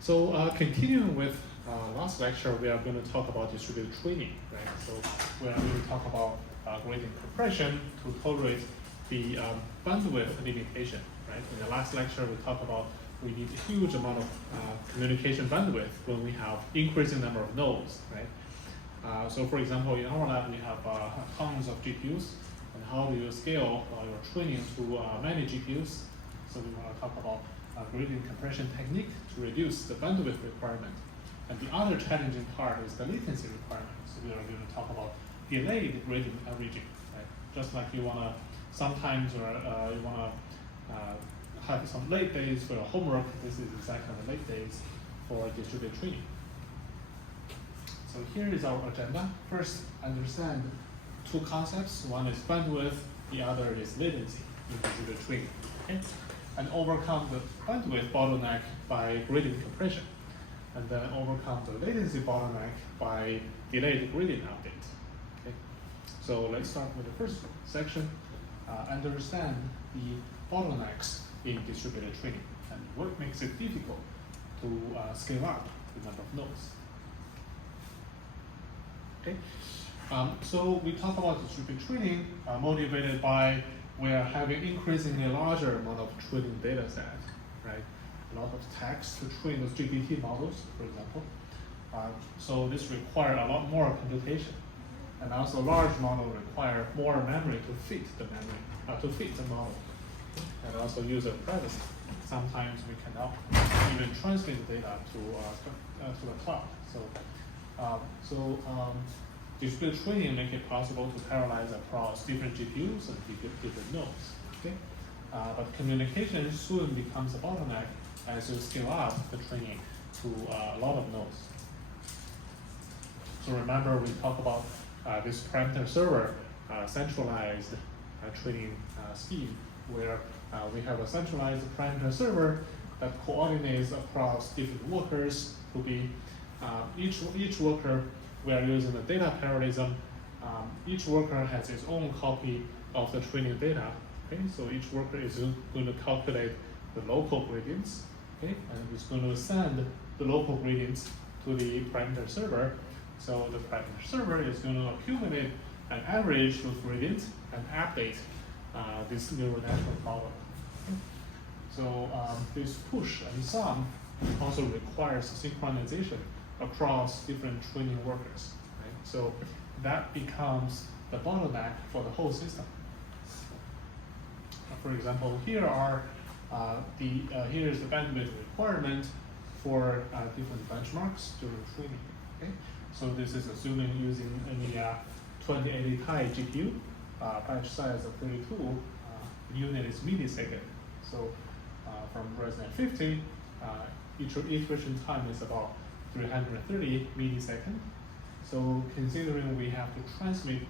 So continuing with last lecture, we are going to talk about distributed training, right? So we are going to talk about gradient compression to tolerate the bandwidth limitation, right? In the last lecture, we talked about we need a huge amount of communication bandwidth when we have increasing number of nodes, right? So for example, in our lab, we have tons of GPUs, and how do you scale your training to many GPUs? So we want to talk about gradient compression technique to reduce the bandwidth requirement. And the other challenging part is the latency requirement. So we are going to talk about delayed gradient averaging, right? Just like you want to sometimes or you want to have some late days for your homework, this is exactly the late days for distributed training. So here is our agenda. First, understand two concepts. One is bandwidth, the other is latency in distributed training. Okay? And overcome the bandwidth bottleneck by gradient compression, and then overcome the latency bottleneck by delayed gradient update. Okay? So let's start with the first section. Understand the bottlenecks in distributed training and what makes it difficult to scale up the number of nodes. Okay? So we talk about distributed training motivated by we are having increasingly larger amount of training data set, right? A lot of text to train those GPT models, for example. So this requires a lot more computation. And also large model require more memory to fit the memory, to fit the model. And also user privacy. Sometimes we cannot even transmit the data to the cloud. So, distributed training make it possible to parallelize across different GPUs and different nodes. Okay? But communication soon becomes a bottleneck as you scale up the training to a lot of nodes. So remember we talked about this parameter server centralized training scheme where we have a centralized parameter server that coordinates across different workers to be each worker. We are using the data parallelism. Each worker has its own copy of the training data. Okay, so each worker is going to calculate the local gradients. Okay, and it's going to send the local gradients to the parameter server. So the parameter server is going to accumulate and average those gradients and update this neural network model. Okay? So this push and sum also requires synchronization across different training workers, right? So that becomes the bottleneck for the whole system. For example, here are here is the bandwidth requirement for different benchmarks during training. Okay, so this is assuming using any 2080 Ti GPU, batch size of 32, unit is millisecond. So from Resonate 50, each iteration time is about 330 milliseconds. So considering we have to transmit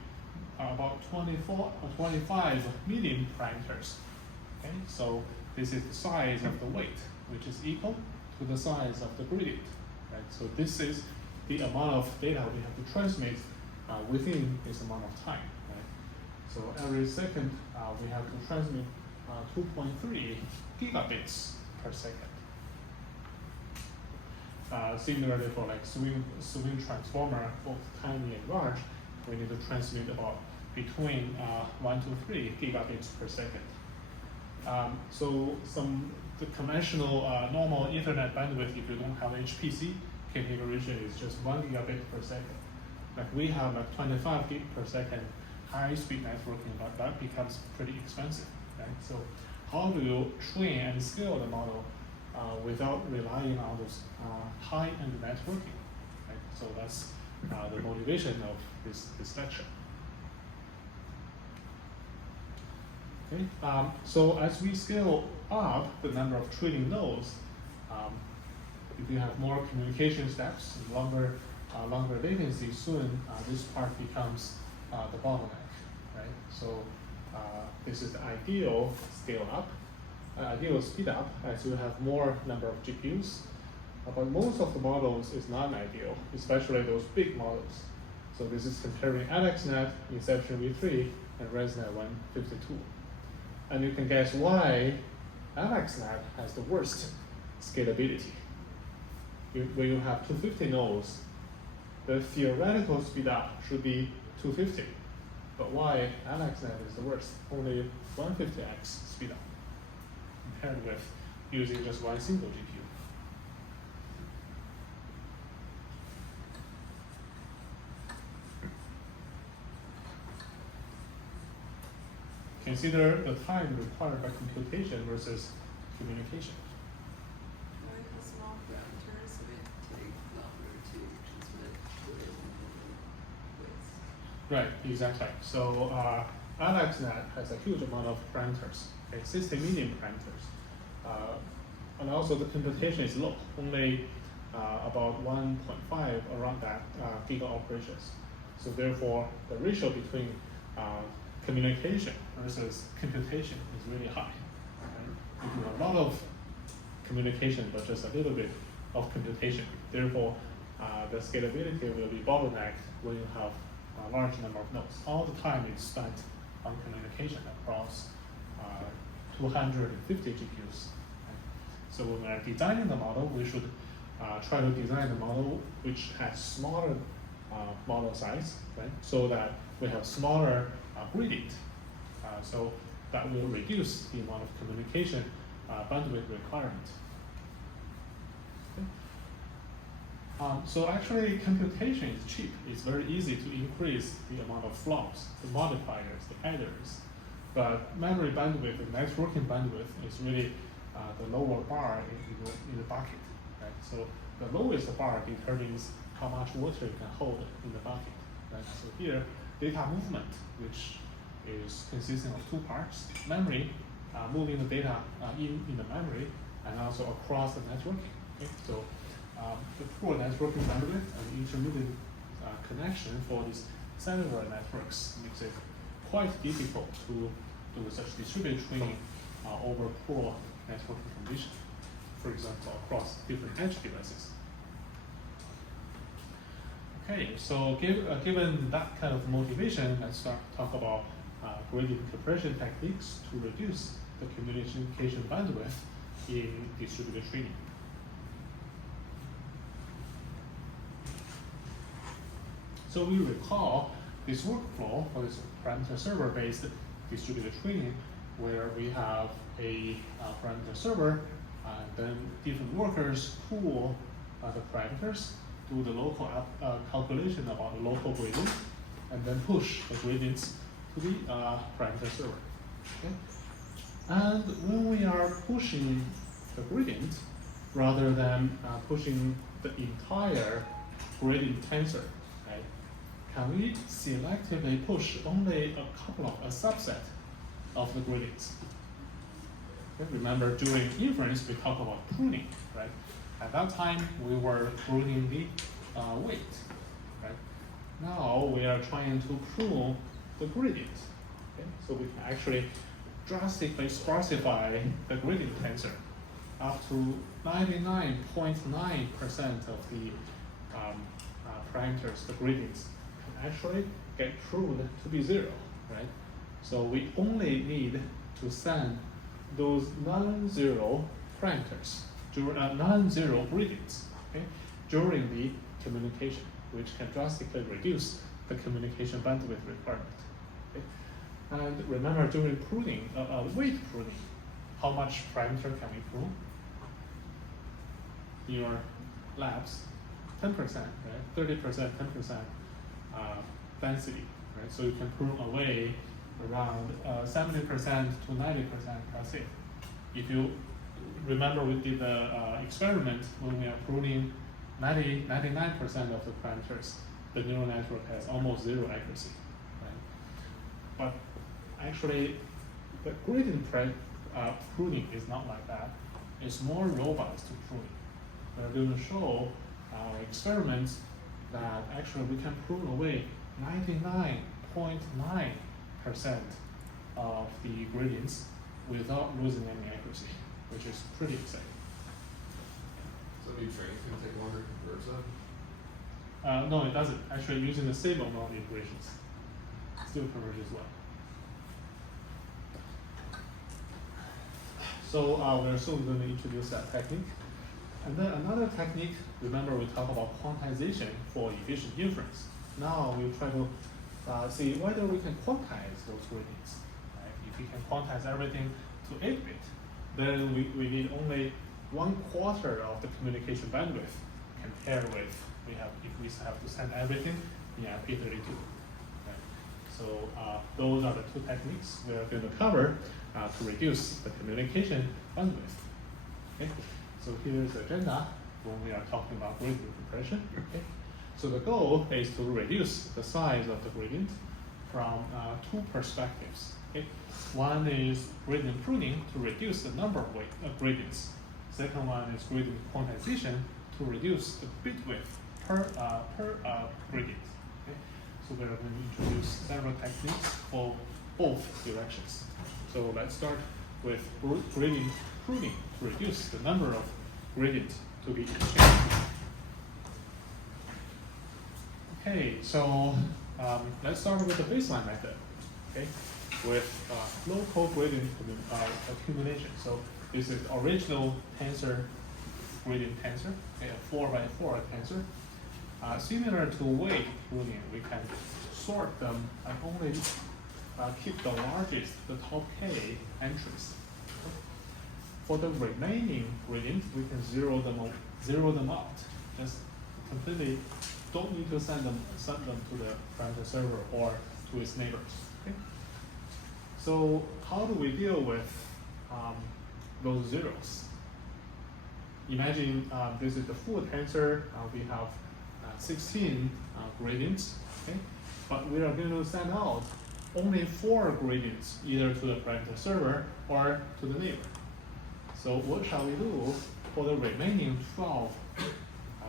about 24 or 25 million parameters, okay? So this is the size of the weight, which is equal to the size of the gradient, right? So this is the amount of data we have to transmit within this amount of time, right? So every second we have to transmit 2.3 gigabits per second. Similarly for like swing transformer, both tiny and large, we need to transmit about between 1 to 3 gigabits per second. So the conventional normal Ethernet bandwidth, if you don't have HPC configuration, is just 1 gigabit per second. Like we have like 25 gig per second high-speed networking, but that becomes pretty expensive, right? So how do you train and scale the model without relying on those high-end networking, right? So that's the motivation of this lecture. Okay. So as we scale up the number of training nodes, if you have more communication steps, longer latency, soon this part becomes the bottleneck, right? So this is the ideal scale up. Ideal speed up as you have more number of GPUs, but most of the models is not ideal, especially those big models. So this is comparing AlexNet, Inception v3, and ResNet 152. And you can guess why AlexNet has the worst scalability. when you have 250 nodes, the theoretical speedup should be 250. But why LXNet is the worst? Only 150x speedup compared with using just one single GPU. Consider the time required by computation versus communication. With the small parameters, it takes longer to transmit width. Right, exactly. So LXNet has a huge amount of parameters, okay, 60 million parameters. And also the computation is low, only about 1.5 around that giga operations. So therefore, the ratio between communication versus computation is really high. Right? You do a lot of communication, but just a little bit of computation. Therefore, the scalability will be bottlenecked when you have a large number of nodes. All the time is spent on communication across 250 GPUs. Right? So when we are designing the model, we should try to design the model which has smaller model size, right? So that we have smaller gradient. So that will reduce the amount of communication bandwidth requirement. Okay. So actually computation is cheap. It's very easy to increase the amount of flops, the modifiers, the adders. But memory bandwidth and networking bandwidth is really the lower bar in the bucket. Right? So the lowest bar determines how much water you can hold in the bucket. Right? So here, data movement, which is consisting of two parts: memory, moving the data in the memory, and also across the networking. Okay? So the poor networking bandwidth and intermittent connection for these cellular networks makes it quite difficult to do such distributed training over poor networking conditions, for example, across different edge devices. Okay, so given that kind of motivation, let's start talk about gradient compression techniques to reduce the communication bandwidth in distributed training. So we recall this workflow for this parameter server-based distributed training, where we have a parameter server, and then different workers pool the parameters, do the local calculation about the local gradient, and then push the gradients to the parameter server. Okay? And when we are pushing the gradient, rather than pushing the entire gradient tensor, right, can we selectively push only a subset of the gradients? Okay? Remember, during inference, we talked about pruning, right? At that time, we were pruning the weight, right? Now we are trying to prune the gradient. Okay? So we can actually drastically sparsify the gradient tensor up to 99.9% of the parameters, the gradients, can actually get pruned to be zero, right? So we only need to send those non-zero parameters, non-zero gradients, okay, during the communication, which can drastically reduce the communication bandwidth requirement. Okay? And remember, during pruning, weight pruning, how much parameter can we prune? In your labs, 10%, right? 30%, 10% density, right? So you can prune away around 70% to 90%, that's it. If you remember, we did the experiment when we are pruning 99% of the parameters, the neural network has almost zero accuracy, right? But actually, the gradient pruning is not like that. It's more robust to pruning. We're going to show experiments that actually we can prune away 99.9% of the gradients without losing any accuracy, which is pretty exciting. So new training is going to take longer to converge that? No, it doesn't. Actually, using the same amount of iterations, still converges well. So we're soon going to introduce that technique. And then another technique, remember we talked about quantization for efficient inference. Now we try to see whether we can quantize those gradients. Right? If we can quantize everything to 8-bit, then we need only 1/4 of the communication bandwidth compared with if we have to send everything in IP32. Right? So those are the two techniques we are going to cover to reduce the communication bandwidth. Okay? So here's the agenda when we are talking about gradient compression. Okay? So the goal is to reduce the size of the gradient from two perspectives. Okay? One is gradient pruning to reduce the number of gradients. Second one is gradient quantization to reduce the bit width per gradient. Okay? So we're going to introduce several techniques for both directions. So let's start with gradient pruning to reduce the number of gradients to be exchanged. Okay, so let's start with the baseline method. Okay, with local gradient accumulation. So this is original tensor gradient tensor, okay, a 4x4 tensor. Similar to weight pruning, we can sort them and only keep the largest, the top k entries. For the remaining gradients, we can zero them out. Just completely don't need to send them to the parameter server or to its neighbors. Okay? So how do we deal with those zeros? Imagine this is the full tensor. We have 16 gradients, okay? But we are going to send out only 4 gradients, either to the parameter server or to the neighbor. So what shall we do for the remaining 12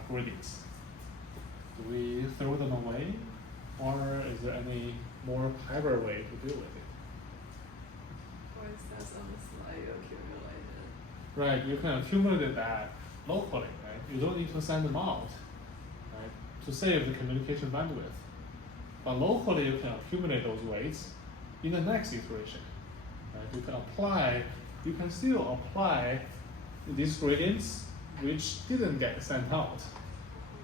gradients? Do we throw them away, or is there any more clever way to deal with it? Or it says on the slide accumulated. Right, you can accumulate that locally, right? You don't need to send them out, right, to save the communication bandwidth. But locally, you can accumulate those weights in the next iteration. Right? You can still apply these gradients which didn't get sent out,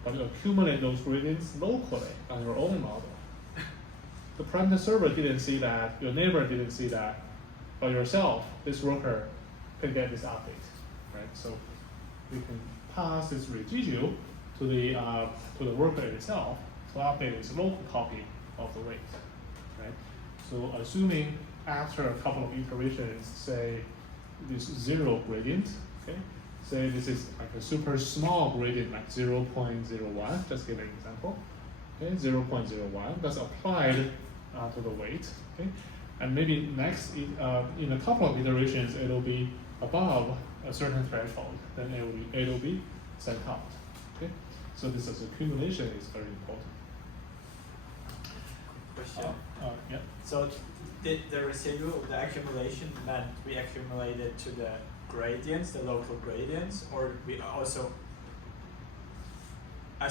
but you accumulate those gradients locally on your own model. The parameter server didn't see that, your neighbor didn't see that, but yourself, this worker, can get this update, right? So you can pass this residual to the worker itself to update its local copy of the weight, right? So assuming after a couple of iterations, say this 0 gradient, okay? Say this is like a super small gradient, like 0.01, just give an example, okay? 0.01, that's applied to the weight, okay? And maybe next, in a couple of iterations, it'll be above a certain threshold, then it'll be sent out, okay? So this is accumulation is very important. Question. Yeah. So did the residual, the accumulation meant we accumulated to the gradients, the local gradients, or we also I'm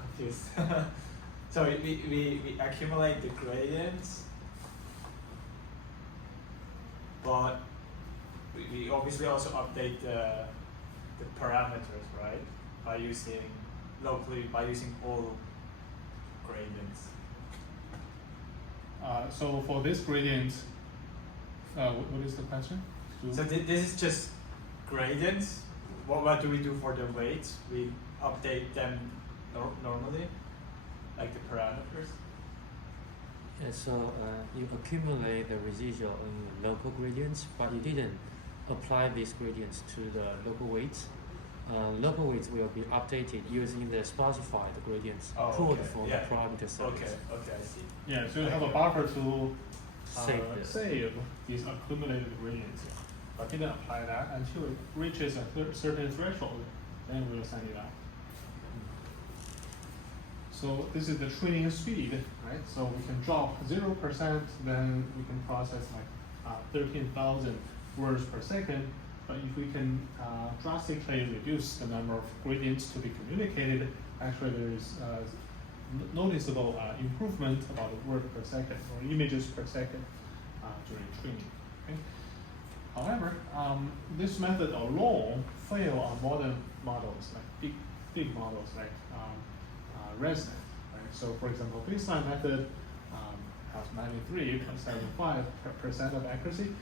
confused. So we accumulate the gradients, but we obviously also update the parameters, right? By using all gradients. So for this gradient, what is the question? So this is just gradients. What do we do for the weights? We update them normally, like the parameters. Yeah, so you accumulate the residual in local gradients, but you didn't apply these gradients to the local weights. Local weights will be updated using the specified gradients pulled from the parameter service. Okay, I see. Yeah, so you have a buffer to Save these accumulated gradients, but didn't apply that until it reaches a certain threshold, then we'll send it out. So this is the training speed, right? So we can drop 0%, then we can process like 13,000 words per second. But if we can drastically reduce the number of gradients to be communicated, actually there is noticeable improvement about the word per second or images per second during training. Okay? However, this method alone fail on modern models, like big models like ResNet. Right? So for example, baseline method has 93.75% of accuracy,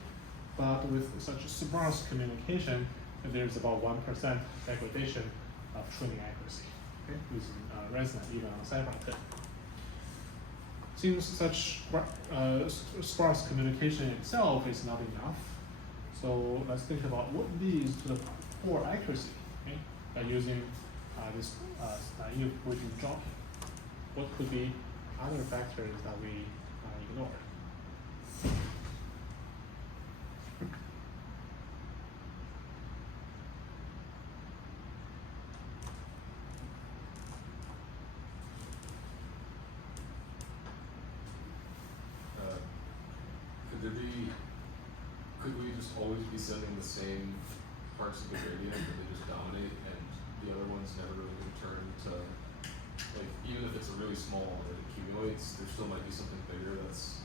but with such sparse communication, there's about 1% degradation of training accuracy, okay, using ResNet even on CyberTip. Seems such sparse communication itself is not enough. So let's think about what leads to the poor accuracy, okay, by using this naive weighting jockey. What could be other factors that we ignore? Could we just always be sending the same parts of the gradient and they just dominate, and the other ones never really return to, like, even if it's a really small one that accumulates, there still might be something bigger that's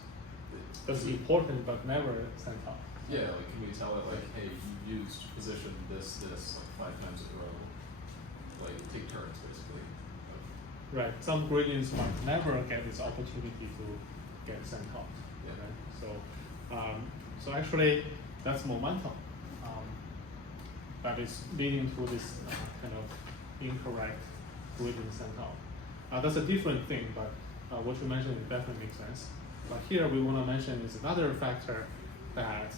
important but never sent out. Yeah, like, can we tell it, like, hey, you used position this like 5 times in a row, like take turns basically. Right. Some gradients might never get this opportunity to get sent out. Yeah. Right? So actually, that's momentum that is leading to this kind of incorrect gradient sent out. That's a different thing, but what you mentioned definitely makes sense. But here we want to mention is another factor that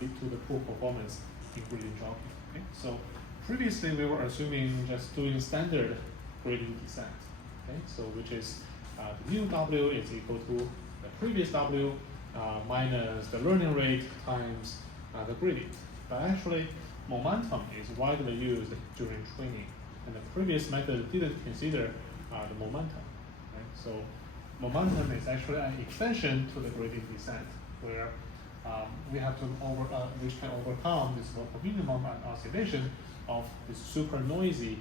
lead to the poor performance in gradient jockey. Okay? So previously we were assuming just doing standard gradient descent. Okay? So which is the new W is equal to the previous W minus the learning rate times the gradient. But actually, momentum is widely used during training, and the previous method didn't consider the momentum. Right? So momentum is actually an extension to the gradient descent, where we have to which can overcome this local minimum and oscillation of these super noisy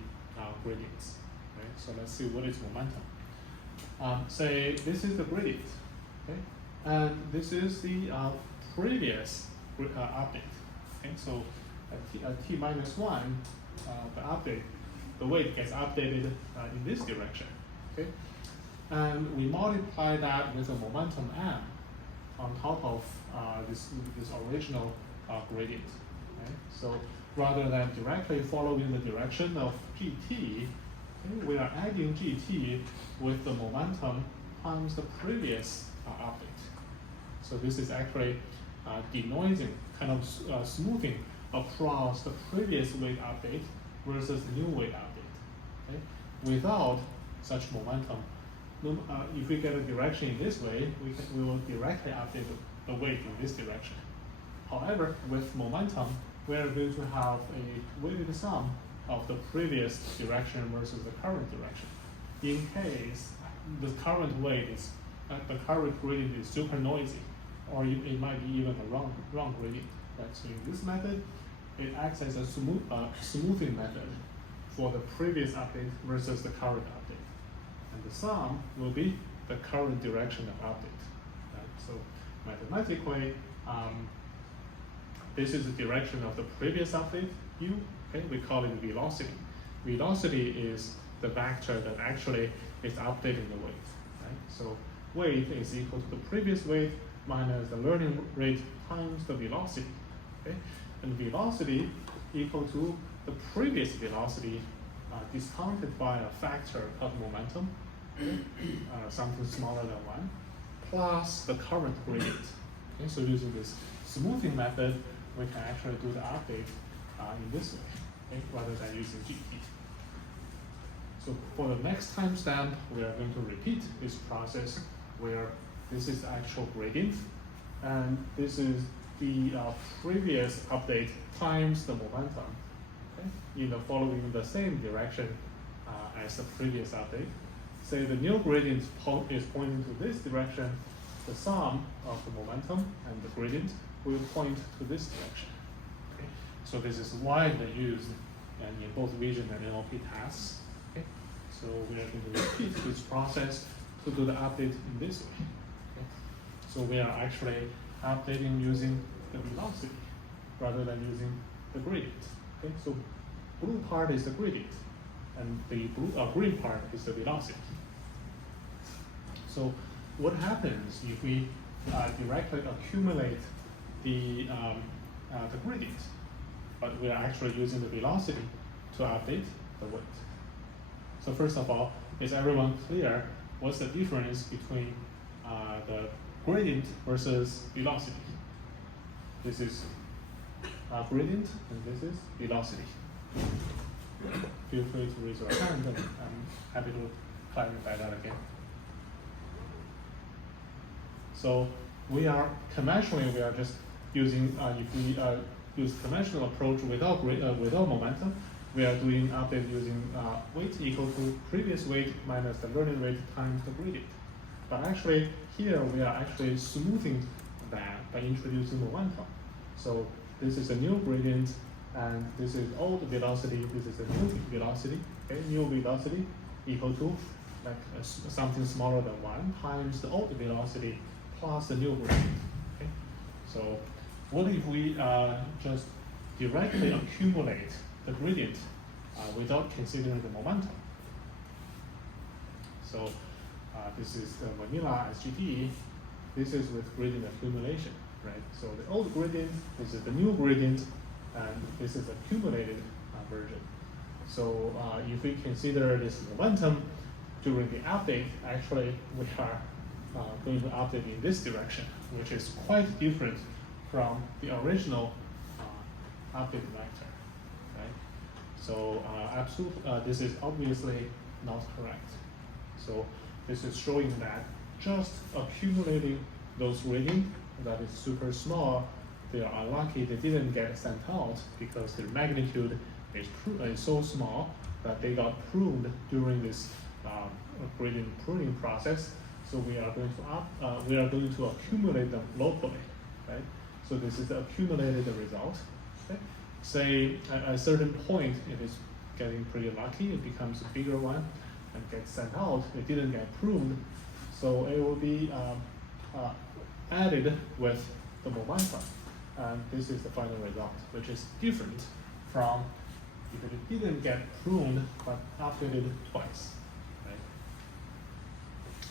gradients. Right? So let's see what is momentum. Say this is the gradient, okay, and this is the previous update. Okay, so at t minus 1, the update, the weight gets updated in this direction. Okay, and we multiply that with a momentum m on top of this original gradient. Okay? So rather than directly following the direction of gt, okay, we are adding gt with the momentum times the previous update. So this is actually denoising, kind of smoothing across the previous weight update versus the new weight update. Okay? Without such momentum, if we get a direction in this way, we will directly update the weight in this direction. However, with momentum, we are going to have a weighted sum of the previous direction versus the current direction. In case the current weight is, the current gradient is super noisy, or it might be even a wrong gradient. Right? So in this method, it acts as a smoothing method for the previous update versus the current update. And the sum will be the current direction of update. Right? So mathematically, this is the direction of the previous update, u. Okay? We call it velocity. Velocity is the vector that actually is updating the weight. Right? So weight is equal to the previous weight minus the learning rate times the velocity. Okay? And velocity equal to the previous velocity discounted by a factor of momentum, something smaller than 1, plus the current gradient. Okay? So using this smoothing method, we can actually do the update in this way, okay? Rather than using GT. So for the next timestamp, we are going to repeat this process where this is the actual gradient, and this is the previous update times the momentum, okay? Following the same direction as the previous update. Say the new gradient is pointing to this direction, the sum of the momentum and the gradient will point to this direction. Okay? So this is widely used in both vision and NLP tasks. Okay? So we are going to repeat this process to do the update in this way. Okay? So we are actually updating using the velocity. rather than using the gradient. Okay, so blue part is the gradient, and the green part is the velocity. So what happens if we directly accumulate the gradient, but we are actually using the velocity to update the weight? So first of all, is everyone clear what's the difference between the gradient versus velocity? This is gradient and this is velocity. Feel free to raise your hand, and I'm happy to clarify that again. So we are just using, if we use conventional approach without momentum, we are doing update using weight equal to previous weight minus the learning rate times the gradient. But actually here we are actually smoothing that by introducing momentum. So this is a new gradient, and this is old velocity, this is a new velocity. Okay, new velocity equal to like something smaller than 1 times the old velocity plus the new gradient. Okay? So what if we just directly accumulate the gradient without considering the momentum? So this is the vanilla SGD. This is with gradient accumulation, right? So the old gradient, this is the new gradient, and this is accumulated version. So if we consider this momentum during the update, actually we are going to update in this direction, which is quite different from the original update vector, right? So this is obviously not correct. So this is showing that just accumulating those gradients that is super small, they are unlucky they didn't get sent out because their magnitude is so small that they got pruned during this gradient pruning process. So we are going to accumulate them locally, right? So this is the accumulated result. Okay? Say at a certain point it is getting pretty lucky, it becomes a bigger one and gets sent out. It didn't get pruned, so it will be added with the momentum. And this is the final result, which is different from if it didn't get pruned but updated twice. Right?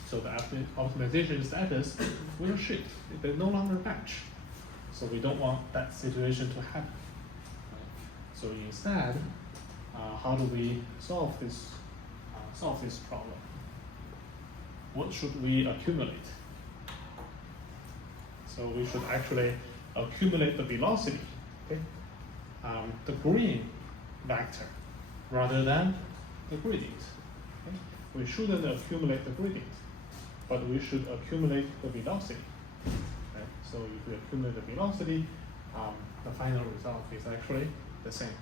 So the optimization status will shift. They no longer match. So we don't want that situation to happen. Right? So instead, how do we solve this problem? What should we accumulate? So we should actually accumulate the velocity, okay? The green vector, rather than the gradient. Okay? We shouldn't accumulate the gradient, but we should accumulate the velocity. Right? So if we accumulate the velocity, the final result is actually the same.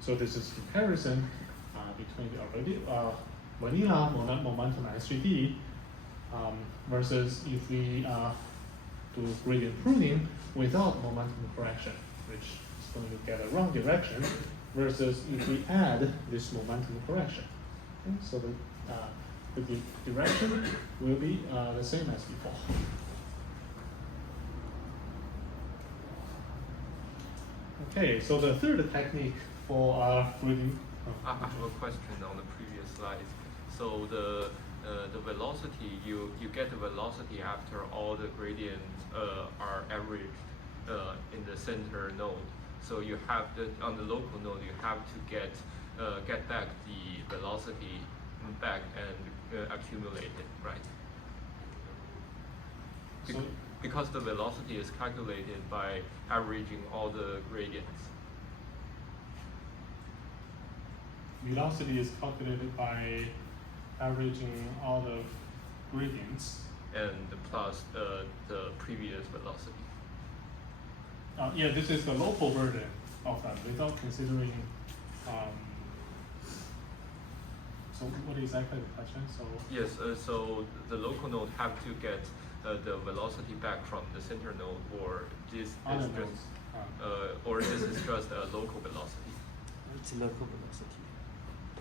So this is comparison between the vanilla momentum SGD versus if we do gradient pruning without momentum correction, which is going to get a wrong direction, versus if we add this momentum correction. Okay? So the direction will be the same as before. Okay, so the third technique for gradient. I have a question on the previous slide. So the velocity, you get the velocity after all the gradients are averaged in the center node. So you have on the local node, you have to get back the velocity back and accumulate it, right? Because the velocity is calculated by averaging all the gradients. Velocity is calculated by averaging all the gradients. And plus the previous velocity. Yeah, this is the local version of that without considering. So what is exactly the question? So yes, so the local node have to get the velocity back from the center node, or this other is just nodes. or this is just a local velocity. It's a local velocity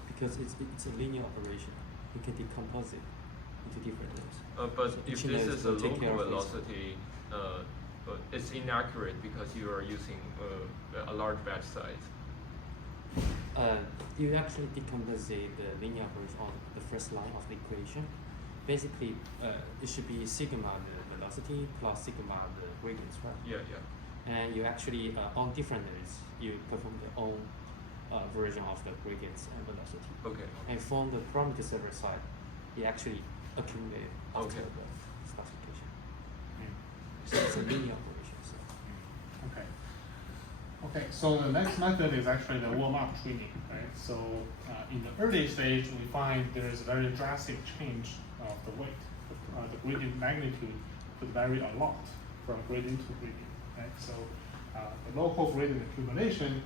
because it's a linear operation. You can decompose it into different nodes. But So if each this node is a will take care local of its- velocity, but it's inaccurate because you are using a large batch size. You actually decompose the linear operation on the first line of the equation. Basically, it should be sigma the velocity plus sigma the gradients, right? Yeah, yeah. And you actually, on different nodes, you perform your own version of the gradients and velocity. Okay. And from the parameter server side, you actually accumulate after Okay. the specification. Mm. So it's a linear operation. So. Okay. Okay, so the next method is actually the warm-up training, right? So in the early stage, we find there is a very drastic change of the weight. The gradient magnitude could vary a lot from gradient to gradient, right? So the local gradient accumulation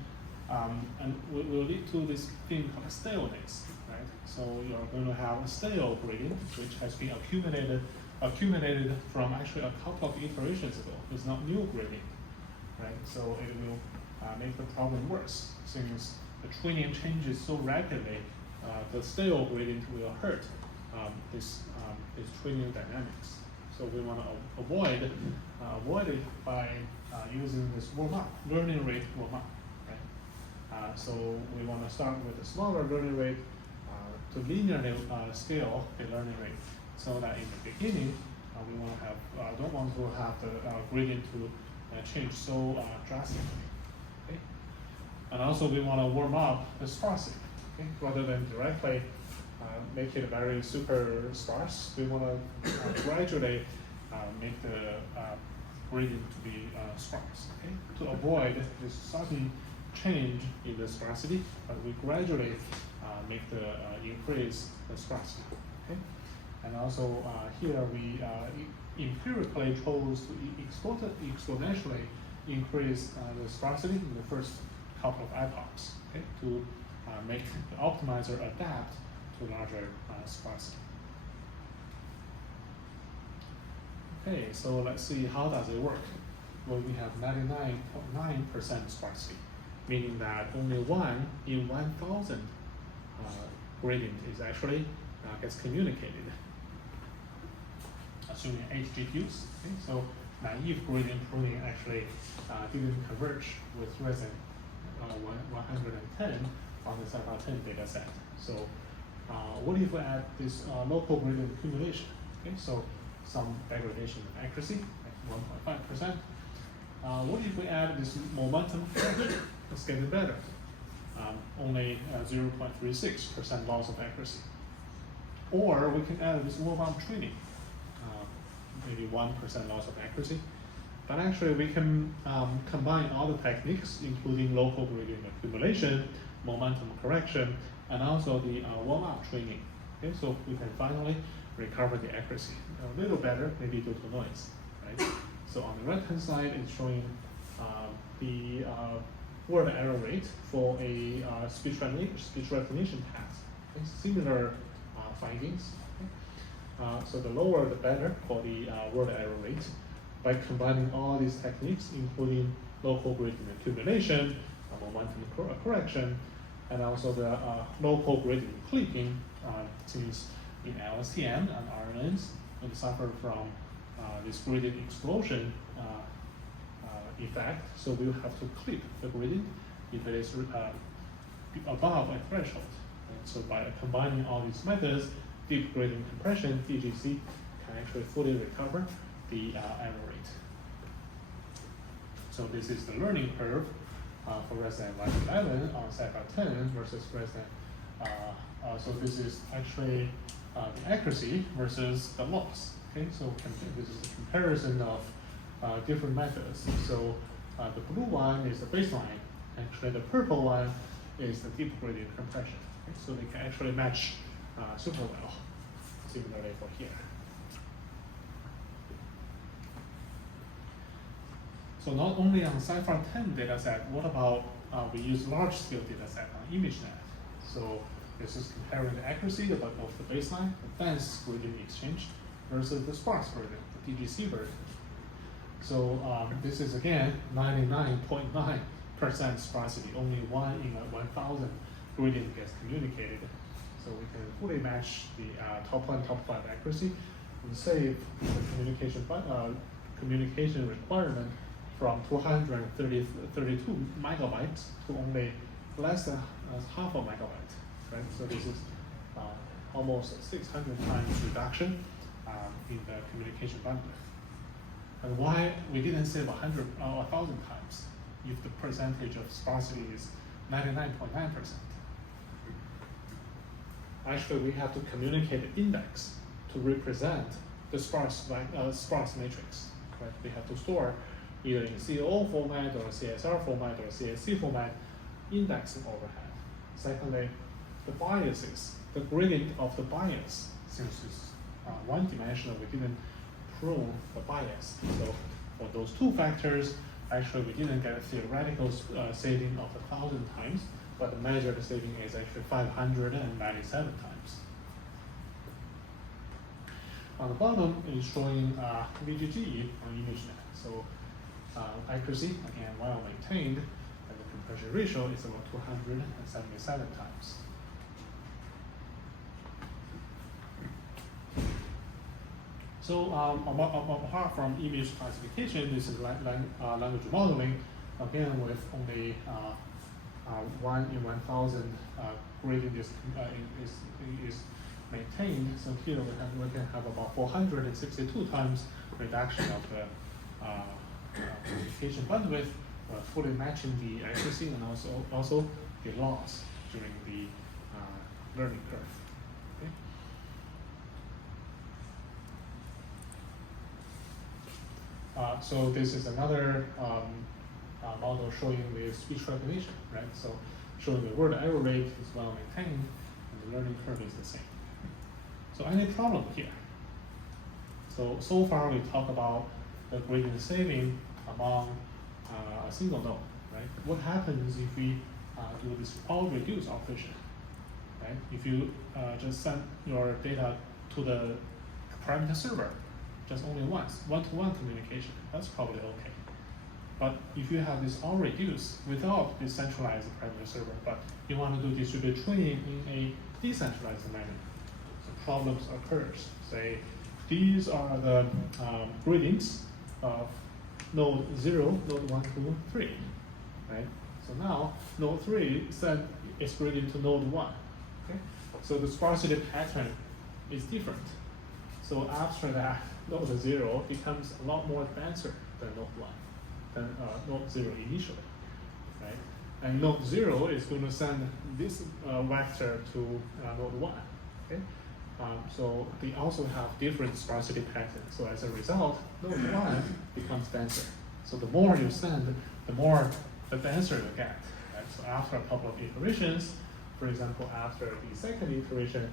and will lead to this thing called staleness, right? So you're going to have a stale gradient, which has been accumulated from actually a couple of iterations ago. It's not new gradient, right? So it will make the problem worse, since the training changes so rapidly. The stale gradient will hurt this training dynamics. So we want to avoid it by using this warm-up, learning rate warm-up, right? So we want to start with a smaller learning rate to linearly scale the learning rate, so that in the beginning we want to have don't want to have the gradient to change so drastically. Okay? And also we want to warm up the sparsity, okay? Rather than directly make it very super sparse. We want to gradually make the gradient to be sparse, okay? To avoid this sudden change in the sparsity, but we gradually make the increase the sparsity, okay? And also here we empirically chose to exponentially increase the sparsity in the first couple of epochs, okay? To make the optimizer adapt to larger sparsity. Okay, so let's see how does it work. Well, we have 99.9% sparsity, meaning that only 1 in 1,000 gradient is actually gets communicated, assuming 8 GPUs. Okay? So naive gradient pruning actually didn't converge with less than 110 on the Cypher 10 data set. So what if we add this local gradient accumulation? Okay, so some degradation of accuracy, like 1.5%. What if we add this momentum correction? It's getting better. Only 0.36% loss of accuracy. Or we can add this warm-up training, maybe 1% loss of accuracy. But actually we can combine all the techniques, including local gradient accumulation, momentum correction, and also the warm-up training. Okay, so we can finally recover the accuracy a little better, maybe due to noise, right? So on the right-hand side, it's showing the word error rate for a speech recognition task. Okay, similar findings. Okay? So the lower the better for the word error rate. By combining all these techniques, including local gradient accumulation, momentum correction, and also the local gradient clipping, since in LSTM and RNNs, we suffer from this gradient explosion effect, so we will have to clip the gradient if it is above a threshold. And so by combining all these methods, deep gradient compression, DGC, can actually fully recover the error rate. So this is the learning curve for Resident 11 on Cypher 10 versus Resident. So this is actually the accuracy versus the loss. Okay, so this is a comparison of different methods. So the blue one is the baseline. Actually, the purple one is the deep gradient compression. Okay, so they can actually match super well. Similarly for here. So not only on Cypher 10 dataset, what about we use large-scale dataset on ImageNet? So this is comparing the accuracy of both the baseline, the dense gradient exchange, versus the sparse gradient, the DGC version. So this is again 99.9% sparsity. Only 1 in 1,000 gradient gets communicated. So we can fully match the top 1, top 5 accuracy and save the communication requirement from 232 megabytes to only less than half a megabyte, right? So this is almost 600 times reduction in the communication bandwidth. And why we didn't save 100 or 1,000 times if the percentage of sparsity is 99.9%? Actually, we have to communicate the index to represent the sparse matrix, right? We have to store either in CO format or CSR format or CSC format indexing overhead. Secondly, the biases, the gradient of the bias, since it's one-dimensional, we didn't prune the bias. So for those two factors, actually we didn't get a theoretical saving of 1,000 times, but the measured saving is actually 597 times. On the bottom is showing VGG on ImageNet. So accuracy, again, well maintained, and the compression ratio is about 277 times. So apart from image classification, this is language modeling, again with only 1 in 1,000 gradient is maintained. So here we can have about 462 times reduction of the communication bandwidth, fully matching the accuracy and also the loss during the learning curve. Okay. So this is another model showing the speech recognition, right? So showing the word error rate is well maintained and the learning curve is the same. So any problem here? So far we talked about the gradient saving among a single node, right? What happens if we do this all reduce operation, right? If you just send your data to the parameter server, just only once, one-to-one communication, that's probably okay. But if you have this all reduce without this centralized parameter server, but you want to do distributed training in a decentralized manner, so problems occurs. Say, these are the gradients of node 0, node 1, 2, 3, right? So now node 3 send its gradient to node 1, okay? So the sparsity pattern is different. So after that, node 0 becomes a lot more denser than node 1, than node 0 initially, right? And node 0 is going to send this vector to node 1, okay? So they also have different sparsity patterns. So as a result, node 1 becomes denser. So the more you send, the denser you get. Right? So after a couple of iterations, for example, after the second iteration,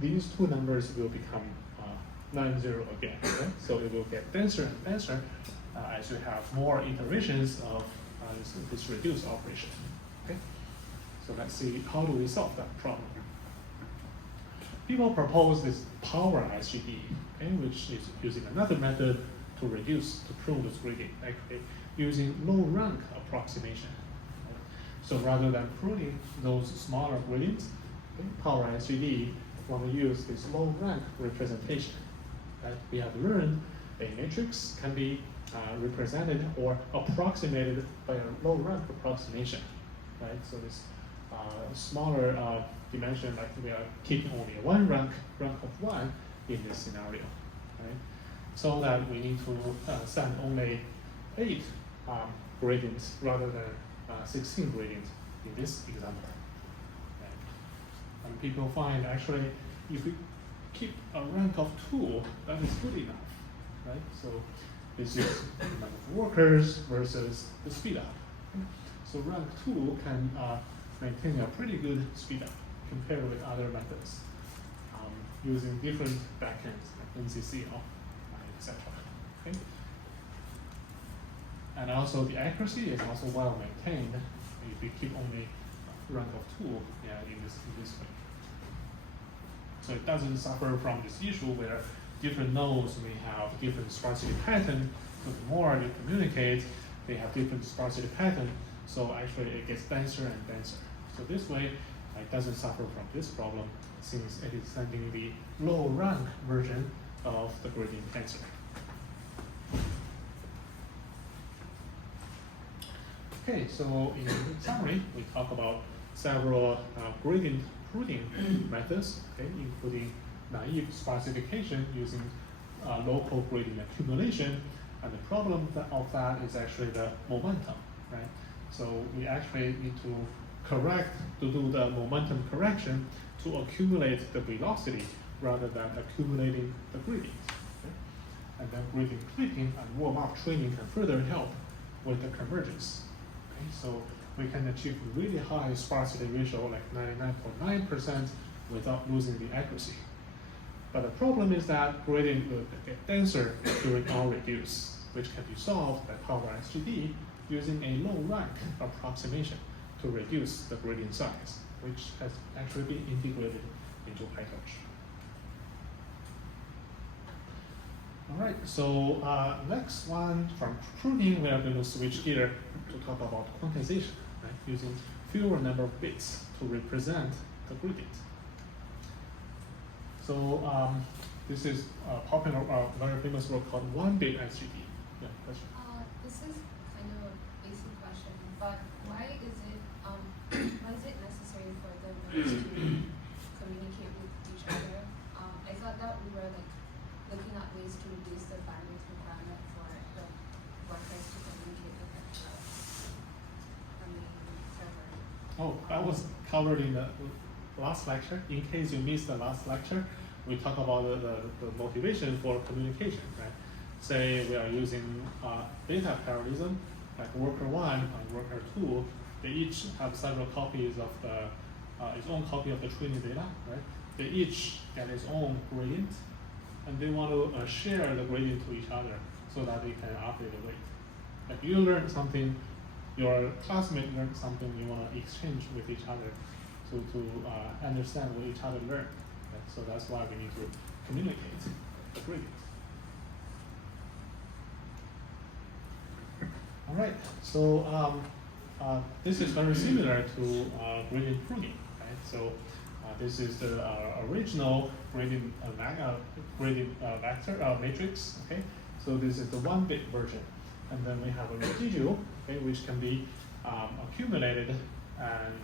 these two numbers will become non-zero again. Right? So it will get denser and denser as you have more iterations of this reduce operation. Okay? So let's see, how do we solve that problem? People propose this power SGD, okay, which is using another method to prune this gradient, actually using low rank approximation. Right? So rather than pruning those smaller gradients, okay, power SGD want to use this low rank representation. Right? We have learned a matrix can be represented or approximated by a low rank approximation. Right? So this smaller dimension, like we are keeping only one rank of 1 in this scenario, right? So that we need to send only 8 gradients rather than 16 gradients in this example. Right? And people find actually if we keep a rank of 2, that is good enough, right? So this is the number of workers versus the speed up. So rank 2 can maintain a pretty good speed up compared with other methods using different backends like NCCL, etc. Okay? And also the accuracy is also well maintained if we keep only rank of 2 in this way. So it doesn't suffer from this issue where different nodes may have different sparsity pattern. So the more they communicate, they have different sparsity pattern. So actually it gets denser and denser. So this way, it doesn't suffer from this problem since it is sending the low rank version of the gradient tensor. Okay, so in summary, we talk about several gradient pruning methods, okay, including naive sparsification using local gradient accumulation, and the problem of that is actually the momentum, right? So we actually need to do the momentum correction to accumulate the velocity rather than accumulating the gradient. Okay? And then gradient clipping and warm-up training can further help with the convergence. Okay? So we can achieve really high sparsity ratio, like 99.9%, without losing the accuracy. But the problem is that gradient will get denser during all reduce, which can be solved by power SGD using a low rank approximation to reduce the gradient size, which has actually been integrated into PyTorch. All right, so next one from pruning, we are going to switch gear to talk about quantization, right? Using fewer number of bits to represent the gradient. So this is a popular, very famous work called 1-bit SGD. Yeah, question. This is kind of a basic question, but why is it necessary for the nodes to communicate with each other? I thought that we were like looking at ways to reduce the bandwidth requirement for the workers to communicate with the main server. Oh, that was covered in the last lecture. In case you missed the last lecture, we talk about the motivation for communication, right? Say we are using data parallelism, like worker 1 and worker 2, they each have several copies of its own copy of the training data, right? They each get its own gradient, and they want to share the gradient to each other so that they can update the weight. Like you learn something, your classmate learned something, you want to exchange with each other to understand what each other learned. Right? So that's why we need to communicate the gradient. All right, so this is very similar to gradient pruning, right? So this is the original gradient vector matrix, okay? So this is the 1-bit version. And then we have a residual, okay, which can be accumulated and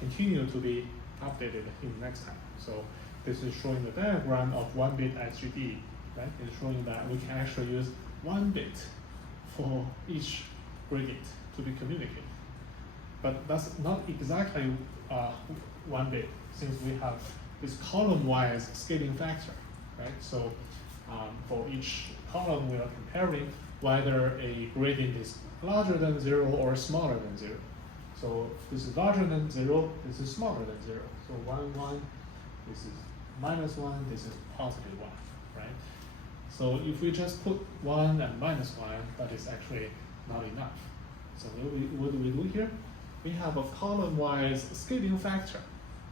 continue to be updated in next time. So this is showing the diagram of 1-bit SGD, right? It's showing that we can actually use 1 bit for each gradient to be communicated. But that's not exactly 1 bit, since we have this column-wise scaling factor, right? So for each column, we are comparing whether a gradient is larger than 0 or smaller than 0. So this is larger than 0, this is smaller than 0. So 1, 1, this is -1, this is +1, right? So if we just put 1 and -1, that is actually not enough. So what do we do here? We have a column-wise scaling factor,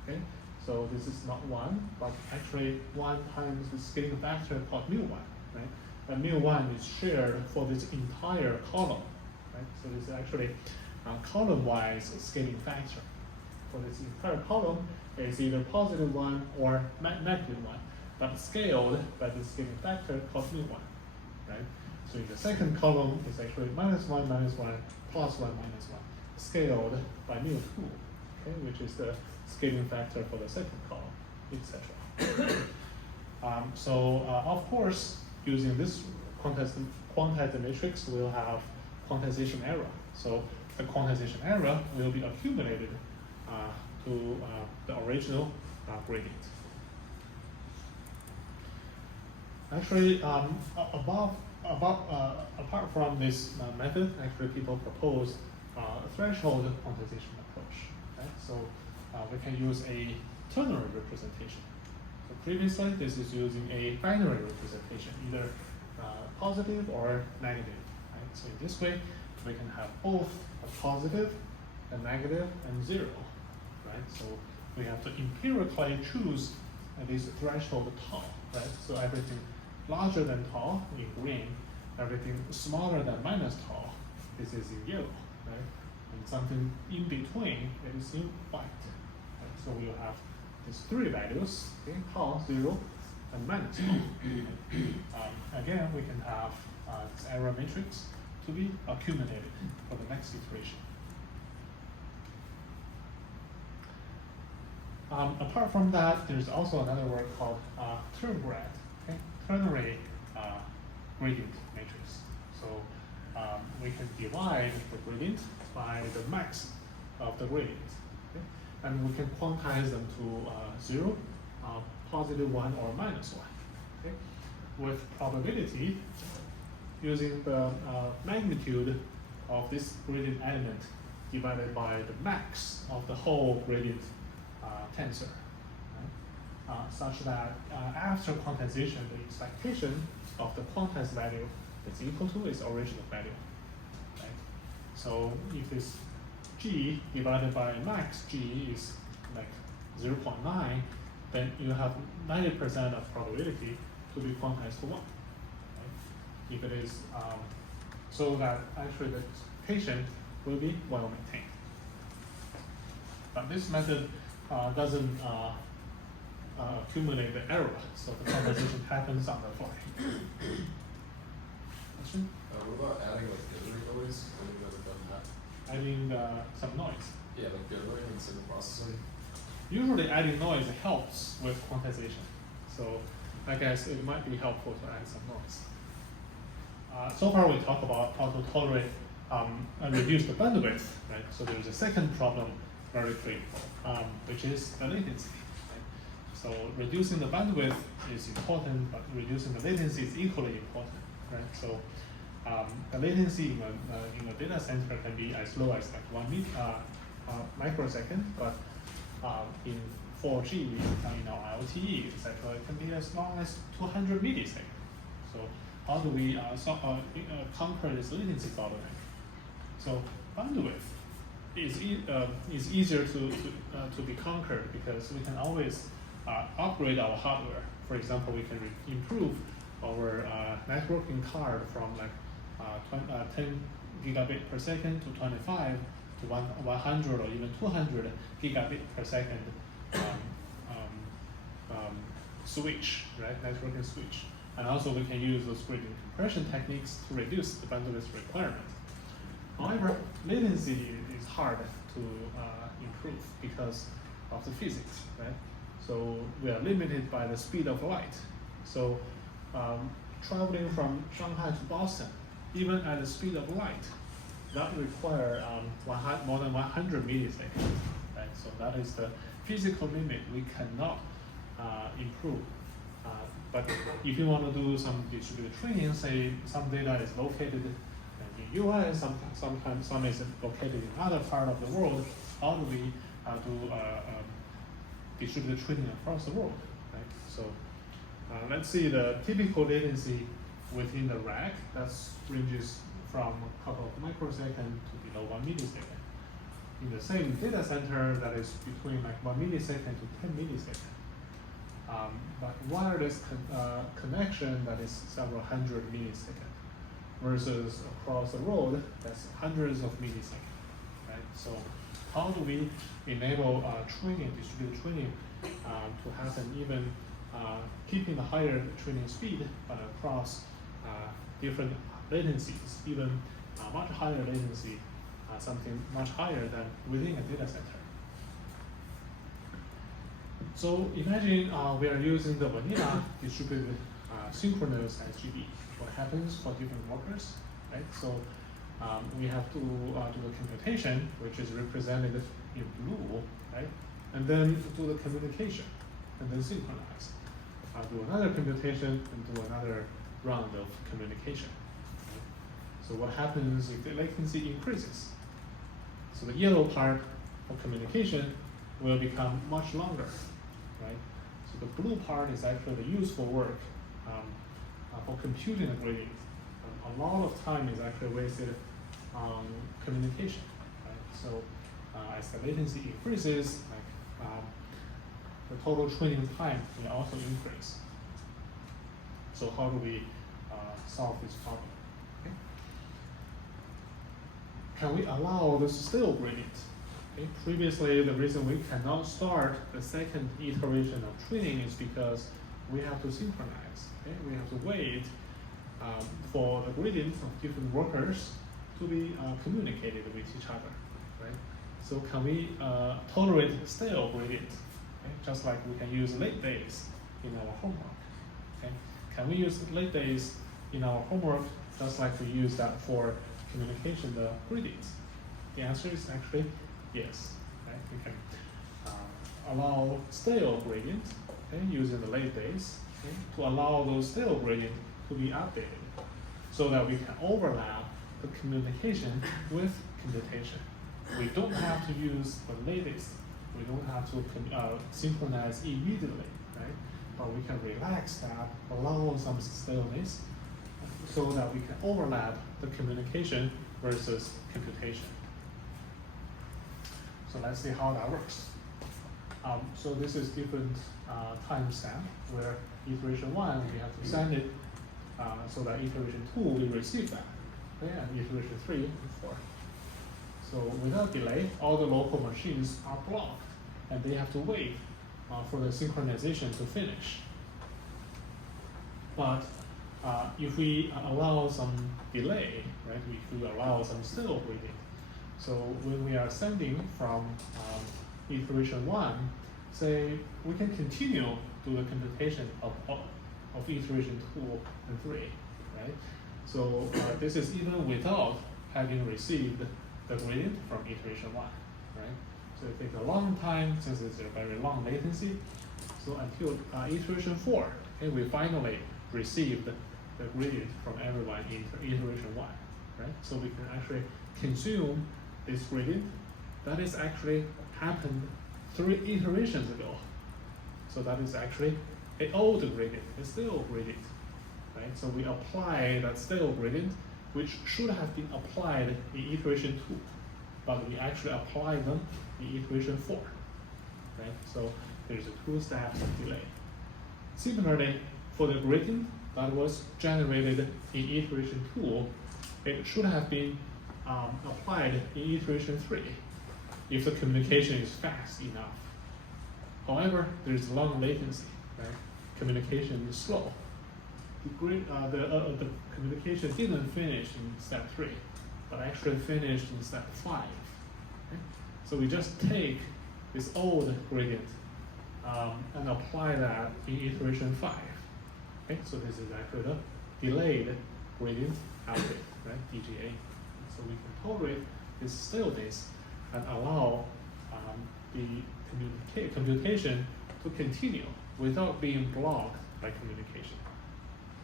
okay? So this is not 1, but actually 1 times the scaling factor called mu1, right? And mu1 is shared for this entire column, right? So this is actually a column-wise scaling factor. For this entire column, it's either +1 or -1, but scaled by the scaling factor called mu1, right? So in the second column, it's actually -1, -1, +1, -1, scaled by mu2, okay, which is the scaling factor for the second column, etc. Of course, using this quantized matrix, we'll have quantization error. So the quantization error will be accumulated to the original gradient. Actually, apart from this method, actually people propose a threshold quantization approach. Right? So we can use a ternary representation. So previously, this is using a binary representation, either positive or negative. Right? So in this way, we can have both a positive, a negative, and 0. Right? So we have to empirically choose this threshold tau. Right? So everything larger than tau in green, everything smaller than -tau, this is in yellow. Right? And something in between, it is in white. Right? So we'll have these 3 values, okay, tau, 0, and -tau. Again, we can have this error matrix to to be accumulated for the next iteration. Apart from that, there's also another word called ternary, ternary gradient matrix. So we can divide the gradient by the max of the gradient, okay? And we can quantize them to 0, +1, or -1. Okay? With probability, using the magnitude of this gradient element divided by the max of the whole gradient tensor, right? Such that after quantization, the expectation of the quantized value is equal to its original value. Right? So if this g divided by max g is like 0.9, then you have 90% of probability to be quantized to 1. Right? If it is so that actually the expectation will be well maintained. But this method doesn't accumulate the error, so the quantization happens on the fly. Question? What about adding like iterate noise? Have you ever done that? Adding some noise. Yeah, like iterate and signal processing. Usually adding noise helps with quantization. So I guess it might be helpful to add some noise. So far we talked about how to tolerate and reduce the bandwidth, right? So there's a second problem very quick, which is the latency. Right? So reducing the bandwidth is important, but reducing the latency is equally important, right? So the latency in a data center can be as low as like 1 microsecond, but in 4G, in our LTE, etc., it can be as long as 200 milliseconds. So how do we conquer this latency bottleneck? So bandwidth is easier to be conquered because we can always upgrade our hardware. For example, we can improve our networking card from like 10 gigabit per second to 25 to 100 or even 200 gigabit per second switch, right? Networking switch. And also we can use those gradient compression techniques to reduce the bandwidth requirement. However, latency is hard to improve because of the physics, right? So we are limited by the speed of light. So traveling from Shanghai to Boston, even at the speed of light, that require more than 100 milliseconds, right? So that is the physical limit we cannot improve. But if you want to do some distributed training, say some data is located in US, some is located in other part of the world, how do we do distributed training across the world, right? So let's see the typical latency within the rack, that ranges from a couple of microseconds to below 1 millisecond. In the same data center, that is between like 1 millisecond to 10 milliseconds. But wireless connection, that is several hundred milliseconds, versus across the road, that's hundreds of milliseconds, right? So how do we enable training, distributed training, to happen even keeping the higher training speed, but across different latencies, even much higher latency, something much higher than within a data center. So imagine we are using the vanilla distributed synchronous SGB. What happens for different workers, right? So we have to do the computation, which is represented in blue, right? And then do the communication, and then synchronize. Do another computation and do another round of communication. Right? So what happens if the latency increases? So the yellow part of communication will become much longer, right? So the blue part is actually the useful work for computing the gradient. A lot of time is actually wasted on communication, right? So as the latency increases, like the total training time will also increase. So how do we solve this problem? Okay. Can we allow the stale gradient? Okay. Previously, the reason we cannot start the second iteration of training is because we have to synchronize. Okay. We have to wait for the gradients of different workers to be communicated with each other, right? So can we tolerate stale gradients? Okay? Just like we can use late days in our homework. Okay? Can we use late days in our homework just like we use that for communication the gradients? The answer is actually yes. Right? We can allow stale gradients, okay, using the late days, okay, to allow those stale gradients to be updated so that we can overlap the communication with computation. We don't have to use the latest. We don't have to synchronize immediately, right? But we can relax that, allow some staleness, so that we can overlap the communication versus computation. So let's see how that works. So this is different timestamp where iteration 1, we have to send it so that iteration 2 will receive that, okay? And iteration 3 and 4. So without delay, all the local machines are blocked and they have to wait for the synchronization to finish. But if we allow some delay, right, if we allow some stale gradient, so when we are sending from iteration 1, say we can continue to the computation of iteration 2 and 3, right? So this is even without having received the gradient from iteration 1, right? So it takes a long time since it's a very long latency. So until iteration 4, okay, we finally received the gradient from everyone in iteration 1, right? So we can actually consume this gradient that is actually happened 3 iterations ago. So that is actually an old gradient, a stale gradient, right? So we apply that stale gradient, which should have been applied in iteration 2, but we actually apply them in iteration 4, right? So there's a 2-step delay. Similarly, for the gradient that was generated in iteration 2, it should have been applied in iteration 3 if the communication is fast enough. However, there's long latency, right? Communication is slow. The communication didn't finish in step 3, but actually finished in step 5. Okay? So we just take this old gradient and apply that in iteration 5. Okay? So this is actually the delayed gradient output, right? DGA. So we can tolerate this staleness and allow the computation to continue without being blocked by communication,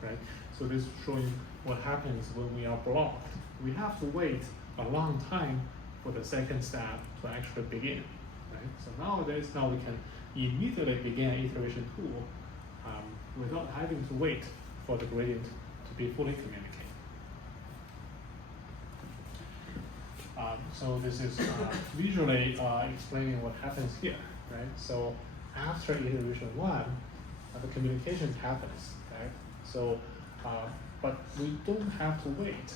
right? So this is showing what happens when we are blocked. We have to wait a long time for the second step to actually begin, right? So nowadays, now we can immediately begin iteration 2 without having to wait for the gradient to be fully communicated. So this is visually explaining what happens here, right? So after iteration 1, the communication happens, right? So, but we don't have to wait,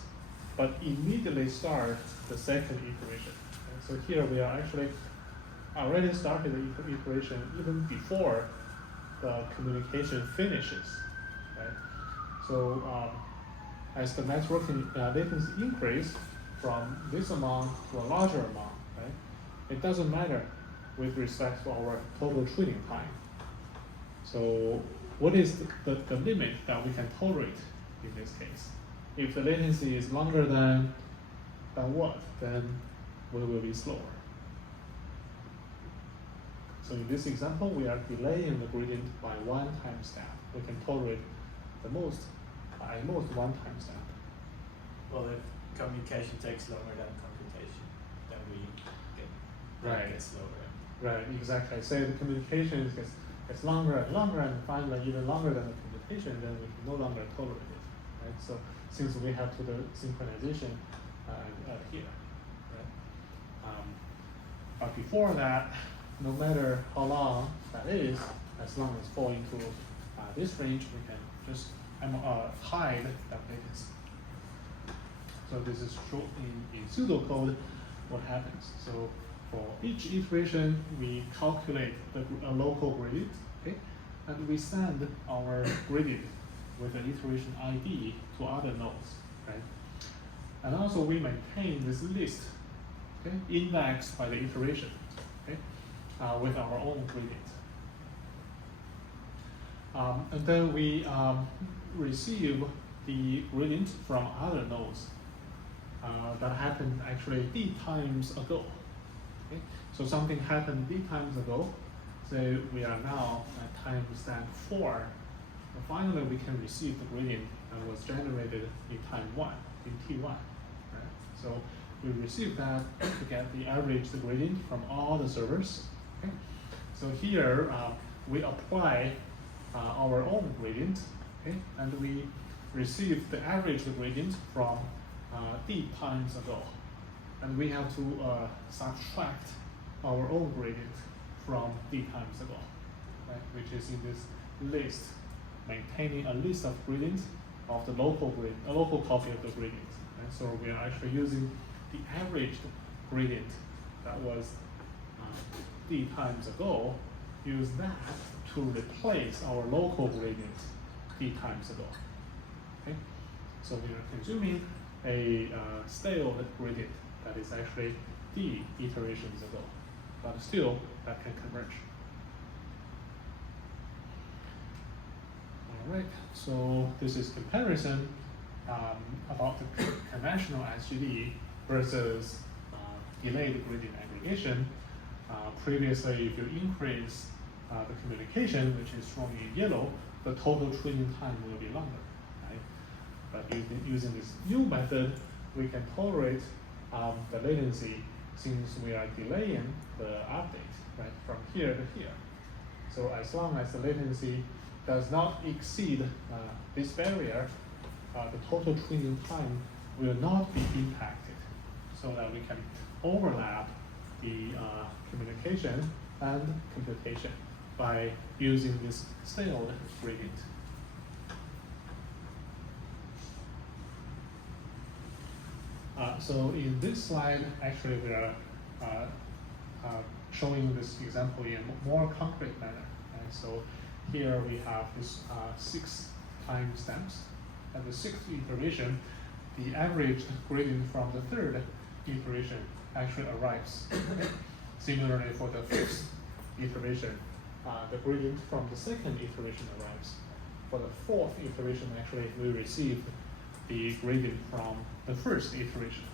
but immediately start the second iteration. Okay? So here we are actually already started the iteration even before the communication finishes, right? So as the networking latency increase from this amount to a larger amount, right? It doesn't matter with respect to our total training time. So what is the limit that we can tolerate in this case? If the latency is longer than what, then we will be slower. So in this example, we are delaying the gradient by 1 timestamp. We can tolerate the most, at most 1 timestamp. Well, if communication takes longer than computation, then we get slower. Right, exactly. Say the communication gets longer and longer, and finally even longer than the computation, then we can no longer tolerate it, right? So since we have to the synchronization here, right? But before that, no matter how long that is, as long as fall into this range, we can just hide that latency. So this is shown in pseudocode what happens. So for each iteration, we calculate the local gradient, okay, and we send our gradient with an iteration ID to other nodes, right? And also we maintain this list, okay, indexed by the iteration, okay, with our own gradient. And then we receive the gradient from other nodes that happened actually d times ago. Okay? So something happened d times ago, so we are now at timestamp 4. And finally, we can receive the gradient that was generated in time 1, in t1. Right? So we receive that to get the average the gradient from all the servers. Okay? So here we apply our own gradient, okay? And we receive the average gradient from d times ago. And we have to subtract our own gradient from d times ago, right? Which is in this list, maintaining a list of gradients of the local gradient, a local copy of the gradient. Right? So we are actually using the averaged gradient that was d times ago, use that to replace our local gradient d times ago. Okay? So we are consuming a stale gradient that is actually d iterations ago, but still that can converge. All right, so this is comparison about the conventional SGD versus delayed gradient aggregation. Previously, if you increase the communication, which is shown in yellow, the total training time will be longer, right? But using this new method, we can tolerate the latency since we are delaying the update, right, from here to here. So as long as the latency does not exceed this barrier, the total training time will not be impacted, so that we can overlap the communication and computation by using this stale gradient. So in this slide, actually we are showing this example in a more concrete manner. Right? So here we have this 6 timestamps. At the 6th iteration, the average gradient from the 3rd iteration actually arrives. Similarly, for the 5th iteration, the gradient from the 2nd iteration arrives. For the 4th iteration, actually, we receive the gradient from the 1st iteration.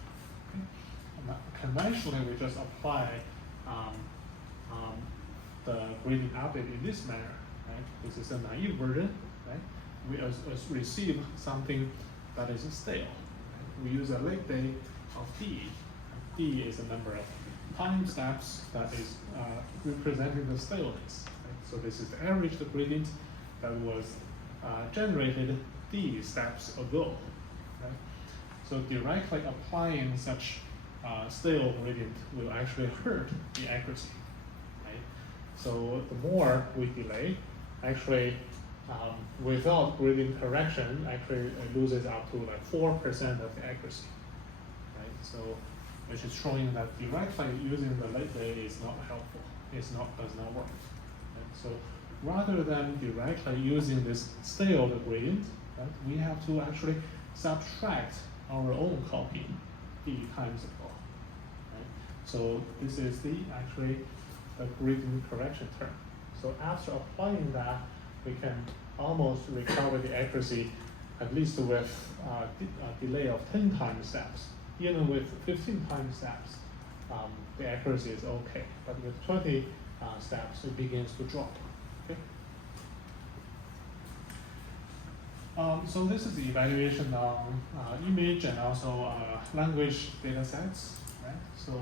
Okay? Conventionally, we just apply the gradient update in this manner. Right? This is a naive version. Right? We receive something that is stale. Right? We use a late day of d. D is the number of time steps that is representing the staleness. Right? So this is the average gradient that was generated d steps ago. Right? So directly applying such stale gradient will actually hurt the accuracy. Right? So the more we delay, actually without gradient correction, actually it loses up to like 4% of the accuracy. Right? So which is showing that directly using the late day is not helpful. Does not work. Right? So rather than directly using this stale gradient, right, we have to actually subtract our own copy d times ago. Right? So this is the gradient correction term. So after applying that, we can almost recover the accuracy at least with a delay of 10 timestamps. Even with 15 timestamps, the accuracy is okay. But with 20 steps, it begins to drop. Okay. So this is the evaluation on image and also language data sets. Right? So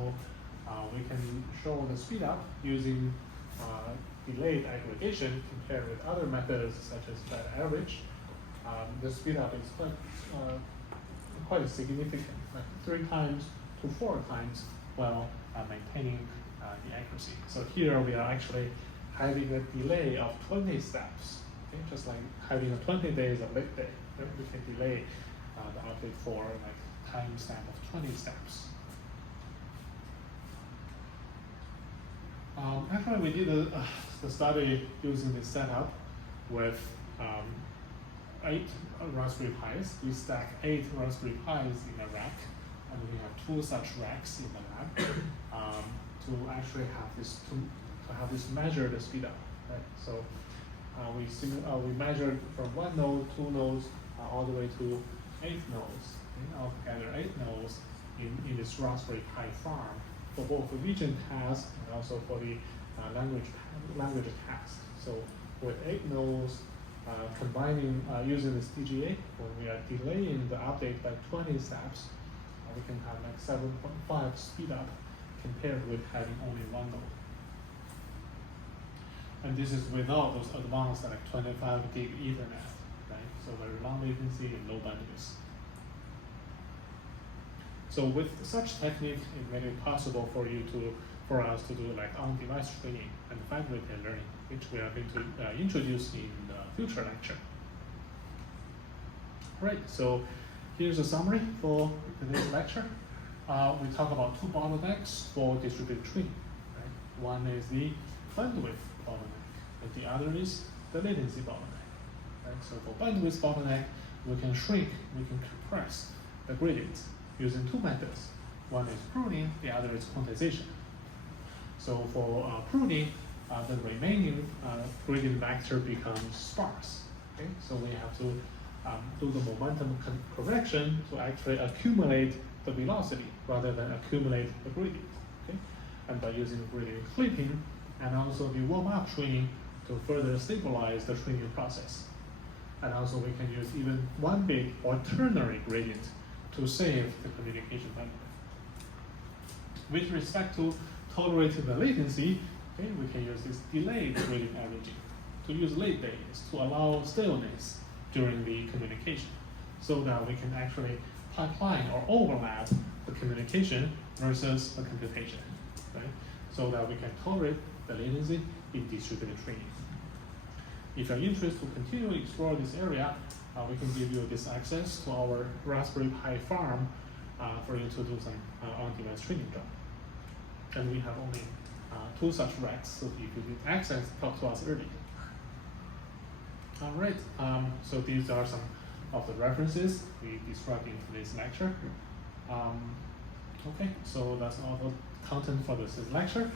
we can show the speed up using delayed aggregation compared with other methods such as flat average. The speed up is quite significant, like 3 times to 4 times, while maintaining the accuracy. So here we are actually having a delay of 20 steps, okay? Just like having a 20 days of late day. Right? We can delay the update for like timestamp of 20 steps. Actually, we did the study using this setup with 8 Raspberry Pis. We stack 8 Raspberry Pis in a rack, and we have 2 such racks in the lab to actually have this measured speed up. Right? So we measured from 1 node, 2 nodes, all the way to 8 nodes. Okay? Altogether 8 nodes in this Raspberry Pi farm for both the region task and also for the language task. So with 8 nodes, combining using this DGA, when we are delaying the update by 20 steps, we can have like 7.5 speed up compared with having only 1 node. And this is without those advanced like 25 gig Ethernet, right? So very long latency and low bandwidth. So with such technique, it made it possible for us to do like on-device training and fine-grained learning, which we are going to introduce in the future lecture. Right. So here's a summary for today's lecture. We talk about 2 bottlenecks for distributed training. Right? One is the bandwidth bottleneck, and the other is the latency bottleneck. Right? So for bandwidth bottleneck, we can compress the gradient using 2 methods. One is pruning, the other is quantization. So for pruning, the remaining gradient vector becomes sparse. Okay? So we have to do the momentum correction to actually accumulate the velocity rather than accumulate the gradient. Okay? And by using gradient clipping and also the warm-up training to further stabilize the training process. And also we can use even 1 big or ternary gradient to save the communication bandwidth. With respect to tolerating the latency, okay, we can use this delayed gradient averaging to use late days to allow staleness during the communication, so that we can actually pipeline or overlap the communication versus the computation, right? So that we can tolerate the latency in distributed training. If you're interested to continue to explore this area, we can give you this access to our Raspberry Pi farm for you to do some on-device training job. And we have only 2 such racks, so if you need access, talk to us early. All right, so these are some of the references we described in today's lecture. Okay, so that's all the content for this lecture.